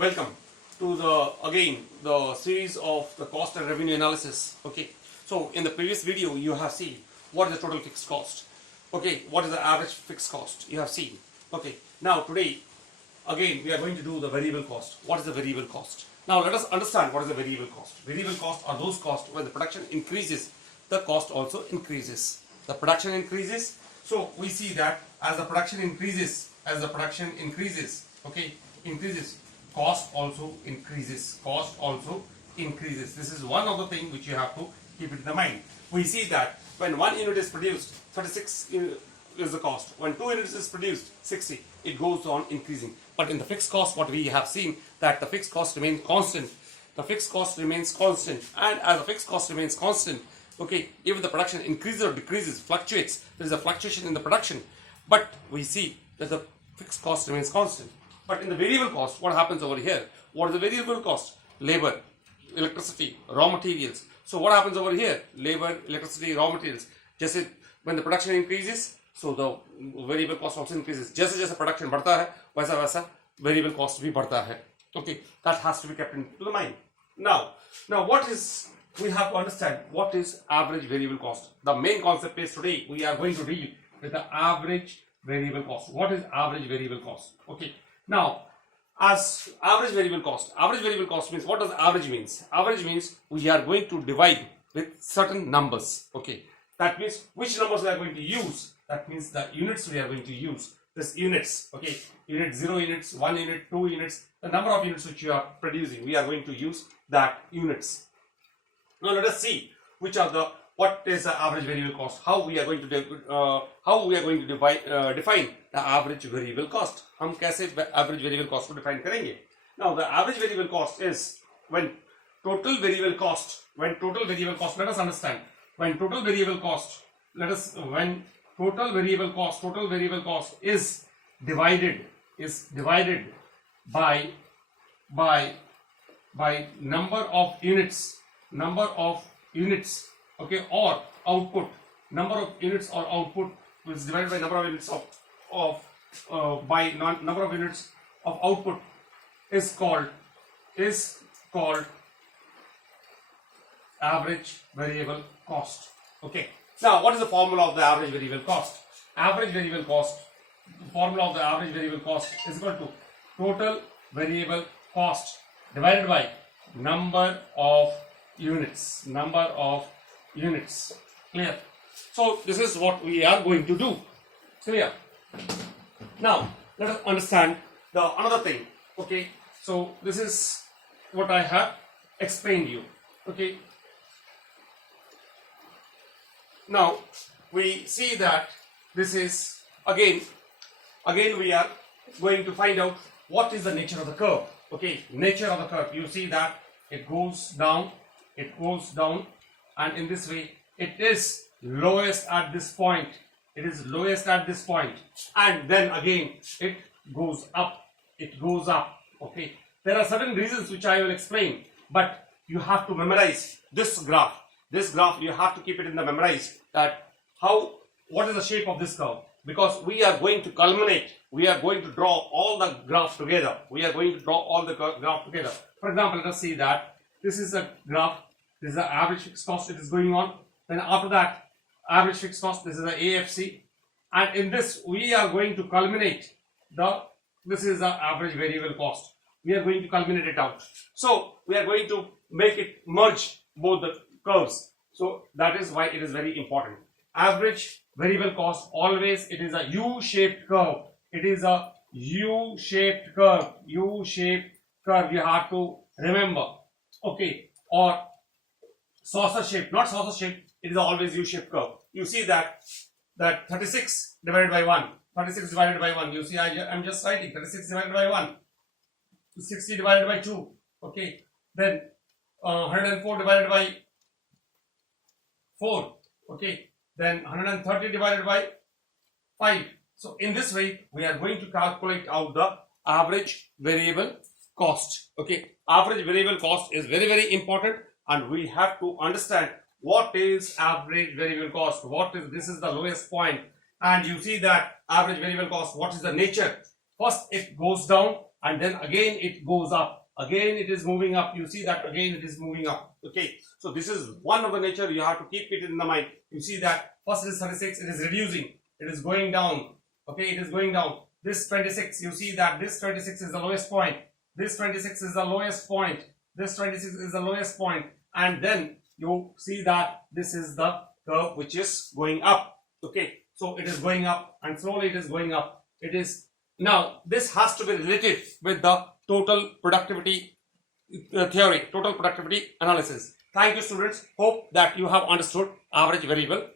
Welcome to the series of the cost and revenue analysis. Okay, so in the previous video you have seen what is the total fixed cost. Okay, what is the average fixed cost you have seen. Okay, now today again we are going to do the variable cost. What is the variable cost? Now let us understand what is the variable cost. Variable costs are those costs when the production increases, the cost also increases. The production increases, so we see that as the production increases, okay, increases, cost also increases. This is one of the things which you have to keep it in the mind. We see that when 1 unit is produced, 36 is the cost. When 2 units is produced, 60. It goes on increasing. But in the fixed cost, what we have seen that the fixed cost remains constant. And as the fixed cost remains constant, okay, even the production increases or decreases, fluctuates. There is a fluctuation in the production, but we see that the fixed cost remains constant. But in the variable cost, what happens over here? What is the variable cost? Labor, electricity, raw materials. So what happens over here? Labor, electricity, raw materials. Just when the production increases, so the variable cost also increases. जैसे production बढ़ता है, वैसा variable cost भी बढ़ता है. Okay, that has to be kept into the mind. Now we have to understand what is average variable cost. The main concept is today we are going to deal with the average variable cost. What is average variable cost? Okay. Now, as average variable cost means, what does average means? Average means we are going to divide with certain numbers. Okay, that means which numbers we are going to use. That means the units we are going to use. This units, okay, unit 0 units, 1 unit, 2 units, the number of units which you are producing, we are going to use that units. Now let us see what is the average variable cost. How we are going to define the average variable cost. हम कैसे average variable cost को define करेंगे? Now the average variable cost is when total variable cost. Let us understand. When total variable cost is divided by number of units, okay, or output. Number of units or output is divided by number of units number of units of output is called average variable cost. Okay. Now, what is the formula of the average variable cost? The formula of the average variable cost is equal to total variable cost divided by number of units. Clear? So this is what we are going to do. Clear? Now let us understand another thing. Okay, so this is what I have explained you. Okay, now we see that this is again we are going to find out what is the nature of the curve. Okay, nature of the curve. You see that it goes down, and in this way it is lowest at this point. And then again it goes up. Okay, there are certain reasons which I will explain, but you have to memorize this graph. You have to keep it in the memorized that what is the shape of this curve, because we are going to culminate. We are going to draw all the graph together. For example, let us see that this is a graph. This is the average fixed cost. It is going on. Then after that, average fixed cost. This is the AFC, and in this we are going to culminate this is the average variable cost. We are going to culminate it out. So we are going to make it merge both the curves. So that is why it is very important. Average variable cost, always it is a U-shaped curve. You have to remember. Okay, or saucer shape, not saucer shape. It is always U-shaped curve. You see that 36 divided by 1. You see, I am just writing 36 divided by 1. 60 divided by 2. Okay, then 104 divided by 4. Okay, then 130 divided by 5. So in this way we are going to calculate out the average variable cost. Okay, average variable cost is very, very important, and we have to understand what is average variable cost. This is the lowest point, and you see that average variable cost, what is the nature? First it goes down, and then again it goes up. Again it is moving up. You see that again it is moving up. Okay, so this is one of the nature. You have to keep it in the mind. You see that first it is 36. It is reducing. It is going down. Okay, it is going down. This 26. You see that this 26 is the lowest point. This 26 is the lowest point. This 26 is the lowest point, and then you see that this is the curve which is going up. Okay, so it is going up and slowly it is going up. It is now this has to be related with the total productivity theory, total productivity analysis. Thank you, students. Hope that you have understood average very well.